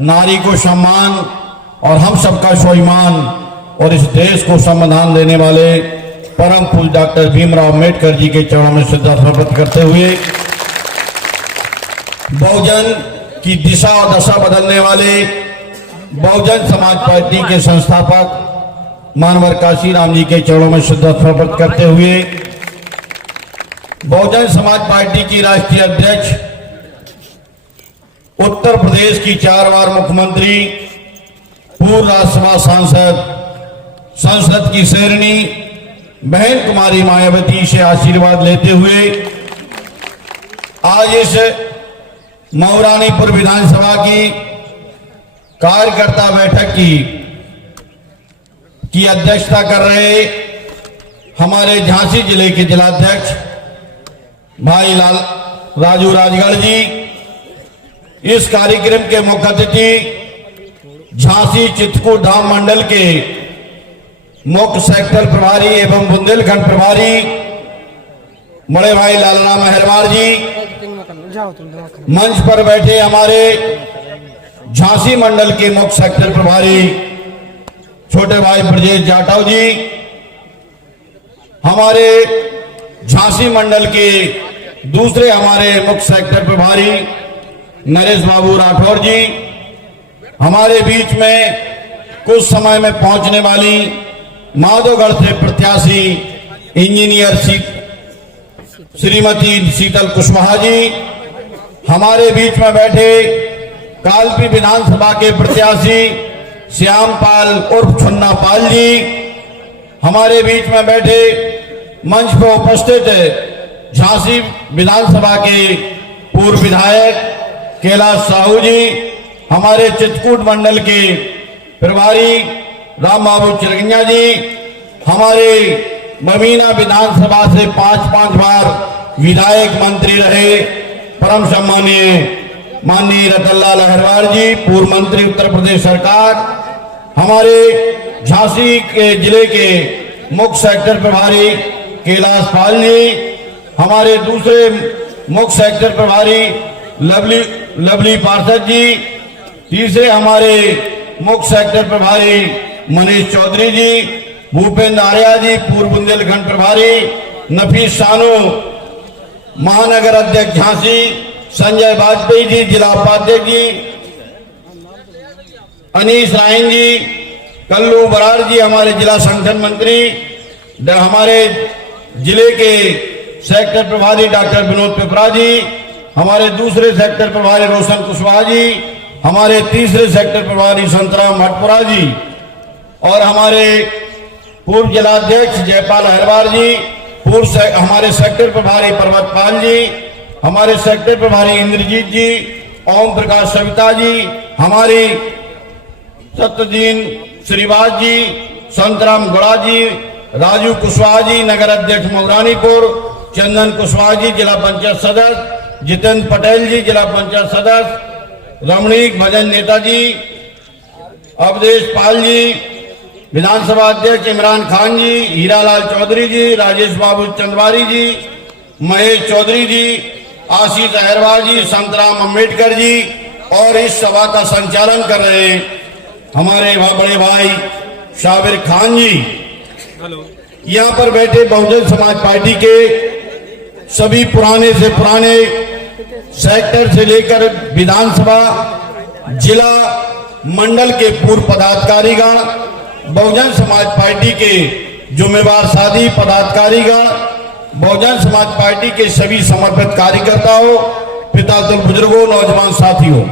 नारी को सम्मान और हम सबका स्वाभिमान और इस देश को संविधान देने वाले परम पूज्य डॉक्टर भीमराव अम्बेडकर जी के चरणों में श्रद्धा समर्पित करते हुए बहुजन की दिशा और दशा बदलने वाले बहुजन समाज पार्टी के संस्थापक मानवर काशीराम जी के चरणों में श्रद्धा समर्पित करते हुए बहुजन समाज पार्टी की राष्ट्रीय अध्यक्ष, उत्तर प्रदेश की 4 बार मुख्यमंत्री, पूर्व राज्यसभा सांसद, संसद की शेरनी बहन कुमारी मायावती से आशीर्वाद लेते हुए आज इस महारानीपुर विधानसभा की कार्यकर्ता बैठक की अध्यक्षता कर रहे हमारे झांसी जिले के जिलाध्यक्ष भाई लाल राजू राजगढ़ जी, इस कार्यक्रम के मुख्य अतिथि झांसी चित्रकूट धाम मंडल के मुख्य सेक्टर प्रभारी एवं बुंदेलखंड प्रभारी बड़े भाई लालराम अहरवार जी, मंच पर बैठे हमारे झांसी मंडल के मुख्य सेक्टर प्रभारी छोटे भाई ब्रजेश जाटव जी, हमारे झांसी मंडल के दूसरे हमारे मुख्य सेक्टर प्रभारी नरेश बाबू राठौर जी, हमारे बीच में कुछ समय में पहुंचने वाली माधोगढ़ से प्रत्याशी इंजीनियर श्रीमती शीतल कुशवाहा जी, हमारे बीच में बैठे कालपी विधानसभा के प्रत्याशी श्यामपाल उर्फ छन्ना पाल जी, हमारे बीच में बैठे मंच पर उपस्थित झांसी विधानसभा के पूर्व विधायक कैलाश साहू जी, हमारे चित्रकूट मंडल के प्रभारी राम बाबू चिरगंजा जी, हमारे बमीना विधानसभा से 5 बार विधायक मंत्री रहे परम सम्मानीय माननीय रतनलाल अहरवार जी, पूर्व मंत्री उत्तर प्रदेश सरकार, हमारे झांसी के जिले के मुख्य सेक्टर प्रभारी कैलाश पाल जी, हमारे दूसरे मुख्य सेक्टर प्रभारी लवली पार्षद जी, तीसरे हमारे मुख्य सेक्टर प्रभारी मनीष चौधरी जी, भूपेंद्र आर्या जी, पूर्व बुंदेलखंड प्रभारी नफीस सानू, महानगर अध्यक्ष झांसी संजय वाजपेयी जी, जिला उपाध्यक्ष जी अनीश रायन जी, कल्लू बराड़ जी, हमारे जिला संगठन मंत्री, हमारे जिले के सेक्टर प्रभारी डॉक्टर विनोद पिपरा जी, हमारे दूसरे सेक्टर प्रभारी रोशन कुशवाहा जी, हमारे तीसरे सेक्टर प्रभारी संतराम भटपुरा जी और हमारे पूर्व जिलाध्यक्ष जयपाल अहरवार जी, हमारे सेक्टर प्रभारी पर्वत पाल जी, हमारे सेक्टर प्रभारी इंद्रजीत जी, ओम प्रकाश सविता जी, हमारी सत्यजीन श्रीवास जी, संतराम गुड़ा जी, राजू कुशवाहा जी, नगर अध्यक्ष महारानीपुर, चंदन कुशवाहा जी, जिला पंचायत सदस्य, जितेंद्र पटेल जी, जिला पंचायत सदस्य, रमणीक भजन नेताजी, अवधेश पाल जी, विधानसभा अध्यक्ष इमरान खान जी, हीरालाल चौधरी जी, राजेश बाबू चंदवारी जी, महेश चौधरी जी, आशीष अहरवार जी, संतराम अम्बेडकर जी और इस सभा का संचालन कर रहे हमारे बड़े भाई शाबिर खान जी। यहाँ पर बैठे बहुजन समाज पार्टी के सभी पुराने से पुराने सेक्टर से लेकर विधानसभा जिला मंडल के पूर्व पदाधिकारीगण, बहुजन समाज पार्टी के जिम्मेवार साथी पदाधिकारीगण, बहुजन समाज पार्टी के सभी समर्पित कार्यकर्ताओं, पिता तुल बुजुर्गों, नौजवान साथियों,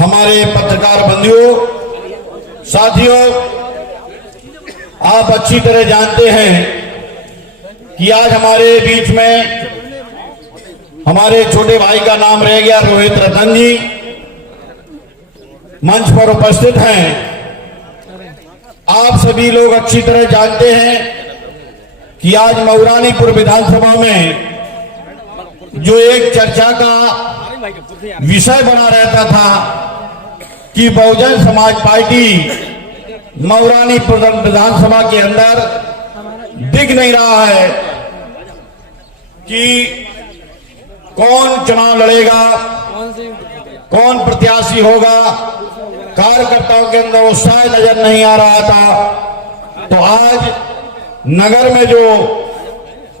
हमारे पत्रकार बंधुओं, साथियों, आप अच्छी तरह जानते हैं कि आज हमारे बीच में हमारे छोटे भाई का नाम रह गया रोहित रतन जी, मंच पर उपस्थित हैं। आप सभी लोग अच्छी तरह जानते हैं कि आज महारानीपुर विधानसभा में जो एक चर्चा का विषय बना रहता था कि बहुजन समाज पार्टी महारानीपुर विधानसभा के अंदर दिख नहीं रहा है कि कौन चुनाव लड़ेगा, कौन प्रत्याशी होगा, कार्यकर्ताओं के अंदर उत्साह नजर नहीं आ रहा था। तो आज नगर में जो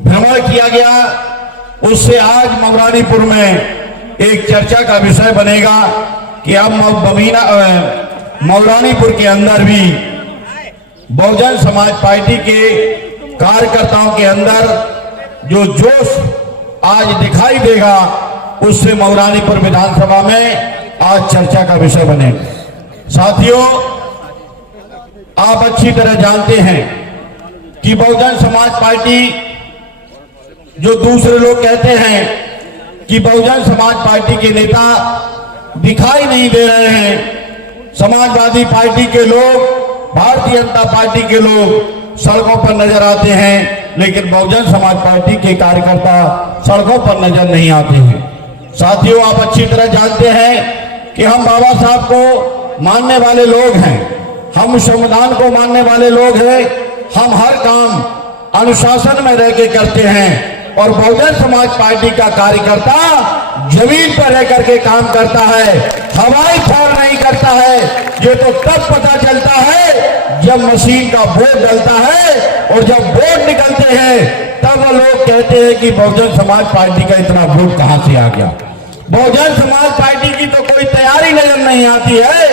भ्रमण किया गया उससे आज मौरानीपुर में एक चर्चा का विषय बनेगा कि अब मौरानीपुर के अंदर भी बहुजन समाज पार्टी के कार्यकर्ताओं के अंदर जो जोश आज दिखाई देगा उससे मौरानीपुर विधानसभा में आज चर्चा का विषय बनेगा। साथियों, आप अच्छी तरह जानते हैं कि बहुजन समाज पार्टी, जो दूसरे लोग कहते हैं कि बहुजन समाज पार्टी के नेता दिखाई नहीं दे रहे हैं, समाजवादी पार्टी के लोग, भारतीय जनता पार्टी के लोग सड़कों पर नजर आते हैं, लेकिन बहुजन समाज पार्टी के कार्यकर्ता सड़कों पर नजर नहीं आते हैं। साथियों, आप अच्छी तरह जानते हैं कि हम बाबा साहब को मानने वाले लोग हैं, हम संविधान को मानने वाले लोग हैं, हम हर काम अनुशासन में रह के करते हैं। और बहुजन समाज पार्टी का कार्यकर्ता जमीन पर रह करके काम करता है, हवाई फायर नहीं करता है। ये तो तब पता चलता है जब मशीन का वोट डलता है, और जब वोट निकलते हैं तब वो लोग कहते हैं कि बहुजन समाज पार्टी का इतना वोट कहां से आ गया। बहुजन समाज पार्टी की तो कोई तैयारी नजर नहीं आती है,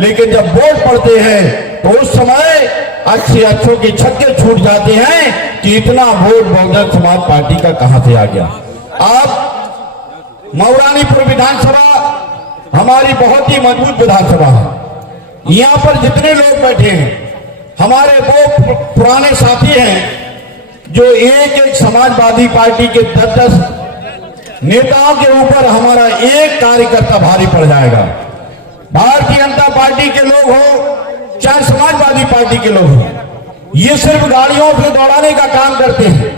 लेकिन जब वोट पड़ते हैं तो उस समय अच्छों के छक्के छूट जाते हैं कि इतना वोट बहुजन समाज पार्टी का कहां से आ गया। अब मौरानीपुर विधानसभा हमारी बहुत ही मजबूत विधानसभा है। यहां पर जितने लोग बैठे हैं हमारे वो पुराने साथी हैं जो एक समाजवादी पार्टी के 10 नेताओं के ऊपर हमारा एक कार्यकर्ता भारी पड़ जाएगा। भारतीय जनता पार्टी के लोग हो चाहे समाजवादी पार्टी के लोग हो, ये सिर्फ गाड़ियों से दौड़ाने का काम करते हैं,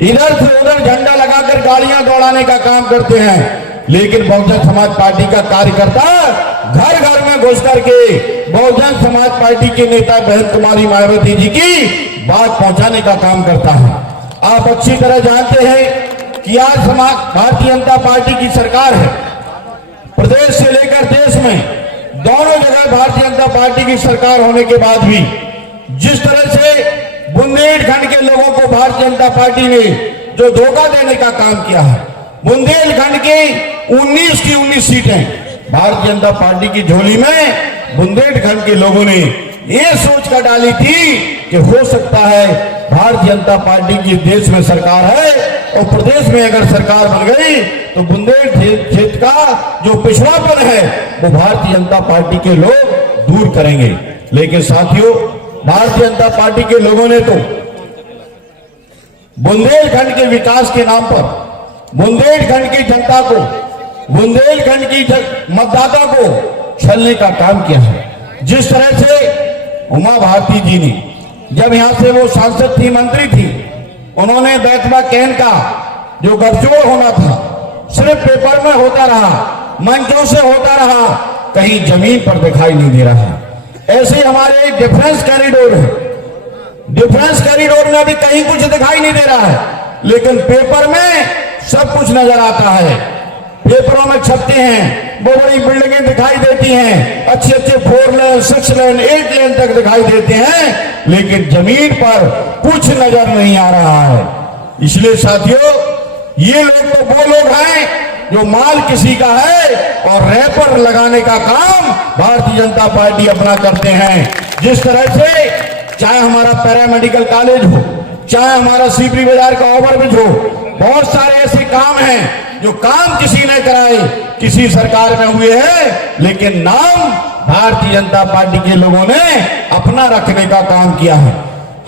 इधर से उधर झंडा लगाकर गाड़ियां दौड़ाने का काम करते हैं। लेकिन बहुजन समाज पार्टी का कार्यकर्ता घर घर में घुस करके बहुजन समाज पार्टी के नेता बहन कुमारी मायावती जी की बात पहुंचाने का काम करता है। आप अच्छी तरह जानते हैं कि आज भारतीय जनता पार्टी की सरकार है, प्रदेश से लेकर देश में दोनों जगह भारतीय जनता पार्टी की सरकार होने के बाद भी जिस तरह से बुंदेलखंड के लोगों को भारतीय जनता पार्टी ने जो धोखा देने का काम किया है, बुंदेलखंड की 19 की 19 सीटें भारतीय जनता पार्टी की झोली में बुंदेलखंड के लोगों ने ये सोच कर डाली थी कि हो सकता है भारतीय जनता पार्टी की देश में सरकार है और प्रदेश में अगर सरकार बन गई तो बुंदेल क्षेत्र का जो पिछड़ापन है वो भारतीय जनता पार्टी के लोग दूर करेंगे। लेकिन साथियों, भारतीय जनता पार्टी के लोगों ने तो बुंदेलखंड के विकास के नाम पर बुंदेलखंड की जनता को, बुंदेलखंड की मतदाता को छलने का काम किया है। जिस तरह से उमा भारती जी ने जब यहां से वो सांसद थी, मंत्री थी, उन्होंने बैतवा कैन का जो गठजोड़ होना था सिर्फ पेपर में होता रहा, मंचों से होता रहा, कहीं जमीन पर दिखाई नहीं दे रहा। ऐसे हमारे डिफेंस कॉरिडोर है, डिफेंस कॉरिडोर में अभी कहीं कुछ दिखाई नहीं दे रहा है, लेकिन पेपर में सब कुछ नजर आता है। पेपरों में छपते हैं, वो बड़ी बिल्डिंगें दिखाई देती हैं, अच्छे अच्छे 4 लेन 6 लेन 8 लेन तक दिखाई देते हैं, लेकिन जमीन पर कुछ नजर नहीं आ रहा है। इसलिए साथियों, ये लोग तो वो लोग हैं जो माल किसी का है और रैपर लगाने का काम भारतीय जनता पार्टी अपना करते हैं। जिस तरह से चाहे हमारा पैरामेडिकल कॉलेज हो, चाहे हमारा सीपी बाजार का ओवरब्रिज हो, बहुत सारे ऐसे काम हैं जो काम किसी ने कराए, किसी सरकार में हुए हैं, लेकिन नाम भारतीय जनता पार्टी के लोगों ने अपना रखने का काम किया है।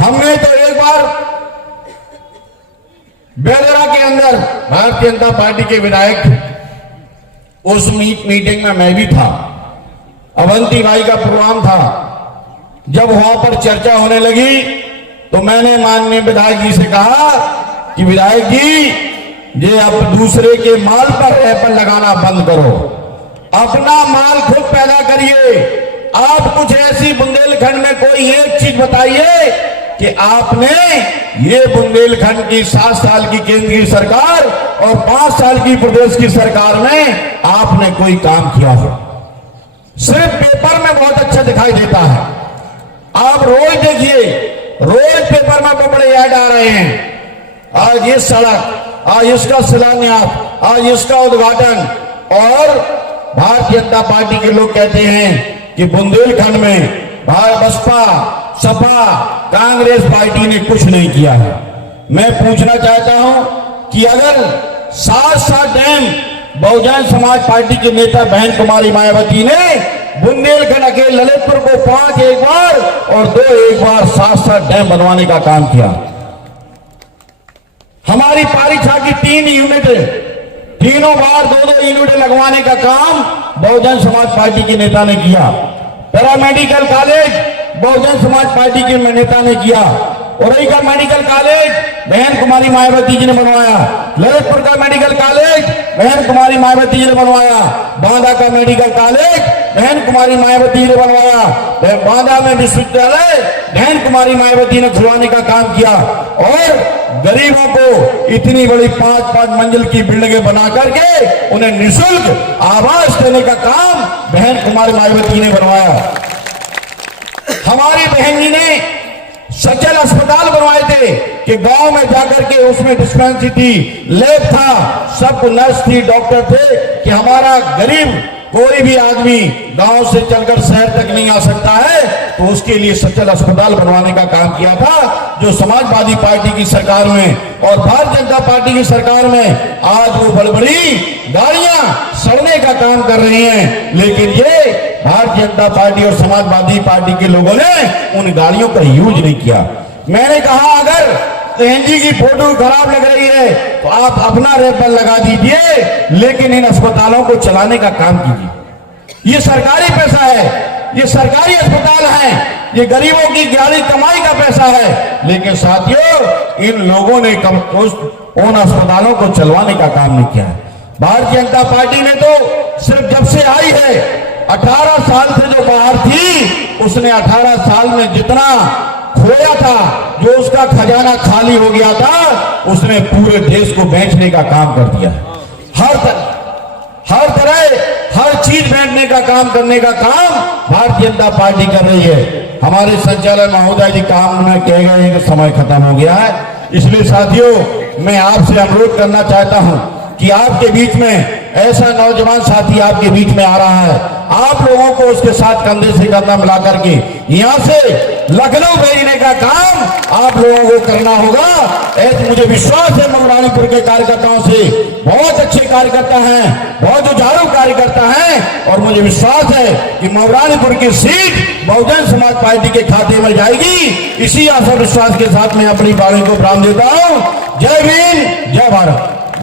हमने तो एक बार बेलरा के अंदर भारतीय जनता पार्टी के विधायक थे, उस मीटिंग में मैं भी था, अवंती भाई का प्रोग्राम था। जब वहां पर चर्चा होने लगी तो मैंने माननीय विधायक जी से कहा कि विधायक जी, ये आप दूसरे के माल पर रैपर लगाना बंद करो, अपना माल खुद पैदा करिए। आप कुछ ऐसी बुंदेलखंड में कोई एक चीज बताइए कि आपने ये बुंदेलखंड की 7 साल की केंद्रीय सरकार और 5 साल की प्रदेश की सरकार में आपने कोई काम किया हो। सिर्फ पेपर में बहुत अच्छा दिखाई देता है। आप रोज देखिए, रोज पेपर में बड़े ऐड आ रहे हैं, आज ये सड़क, आज इसका शिलान्यास, आज इसका उद्घाटन। और भारतीय जनता पार्टी के लोग कहते हैं कि बुंदेलखंड में बसपा, सपा, कांग्रेस पार्टी ने कुछ नहीं किया है। मैं पूछना चाहता हूं कि अगर 7 डैम बहुजन समाज पार्टी के नेता बहन कुमारी मायावती ने बुंदेलखंड के ललितपुर को 5 एक बार और 2 एक बार 7 डैम बनवाने का काम किया। हमारी पारीछा की 3 यूनिट, तीनों बार 2-2 यूनिट लगवाने का काम बहुजन समाज पार्टी के नेता ने किया। Paramedical college Bahujan Samaj party के नेता ने किया। औरई का मेडिकल कॉलेज बहन कुमारी मायावती जी ने बनवाया। ललितपुर का मेडिकल कॉलेज बहन कुमारी मायावती जी ने बनवाया। बांदा का मेडिकल कॉलेज बहन कुमारी मायावती जी ने बनवाया। बांदा में विश्वविद्यालय बहन कुमारी मायावती ने खुलवाने का काम किया। और गरीबों को इतनी बड़ी 5-5 मंजिल की बिल्डिंगें बना करके उन्हें निःशुल्क आवास देने का काम बहन कुमारी मायावती ने बनवाया। हमारी बहन जी ने सचल अस्पताल बनवाए थे कि गांव में जाकर के उसमें डिस्पेंसरी थी, लैब था, सब नर्स थी, डॉक्टर थे कि हमारा गरीब कोई भी आदमी गांव से चलकर शहर तक नहीं आ सकता है, तो उसके लिए सचल अस्पताल बनवाने का काम किया था, जो समाजवादी पार्टी की सरकार में और भारतीय जनता पार्टी की सरकार में आज वो बड़ी गाड़ियां सड़ने का काम कर रही हैं। लेकिन ये भारतीय जनता पार्टी और समाजवादी पार्टी के लोगों ने उन गाड़ियों का यूज नहीं किया। मैंने कहा अगर बहन जी की फोटो खराब लग रही है तो आप अपना रेबल लगा दीजिए, लेकिन इन अस्पतालों को चलाने का काम कीजिए। ये सरकारी पैसा है, ये सरकारी अस्पताल है, ये गरीबों की गाड़ी कमाई का पैसा है। लेकिन साथियों, इन लोगों ने उन अस्पतालों को चलवाने का काम नहीं किया है। भारतीय जनता पार्टी ने तो सिर्फ जब से आई है, 18 साल से जो बाहर थी, उसने 18 साल में जितना खोया था, जो उसका खजाना खाली हो गया था, उसने पूरे देश को बेचने का काम कर दिया है। हर तरह हर चीज बेचने का काम करने का काम भारतीय जनता पार्टी कर रही है। हमारे संचालक महोदय जी काम में कह गए हैं कि समय खत्म हो गया है, इसलिए साथियों मैं आपसे अनुरोध करना चाहता हूं कि आपके बीच में ऐसा नौजवान साथी आपके बीच में आ रहा है, आप लोगों को उसके साथ कंधे से कंधा मिला करके यहां से लखनऊ भेजने का काम आप लोगों को करना होगा। ऐसे मुझे विश्वास है मऊरानीपुर के कार्यकर्ताओं से, बहुत अच्छे कार्यकर्ता हैं, बहुत जुझारू कार्यकर्ता हैं, और मुझे विश्वास है कि मऊरानीपुर की सीट बहुजन समाज पार्टी के खाते में जाएगी। इसी आशा विश्वास के साथ मैं अपनी वाणी को विराम देता हूं। जय भीम, जय भारत।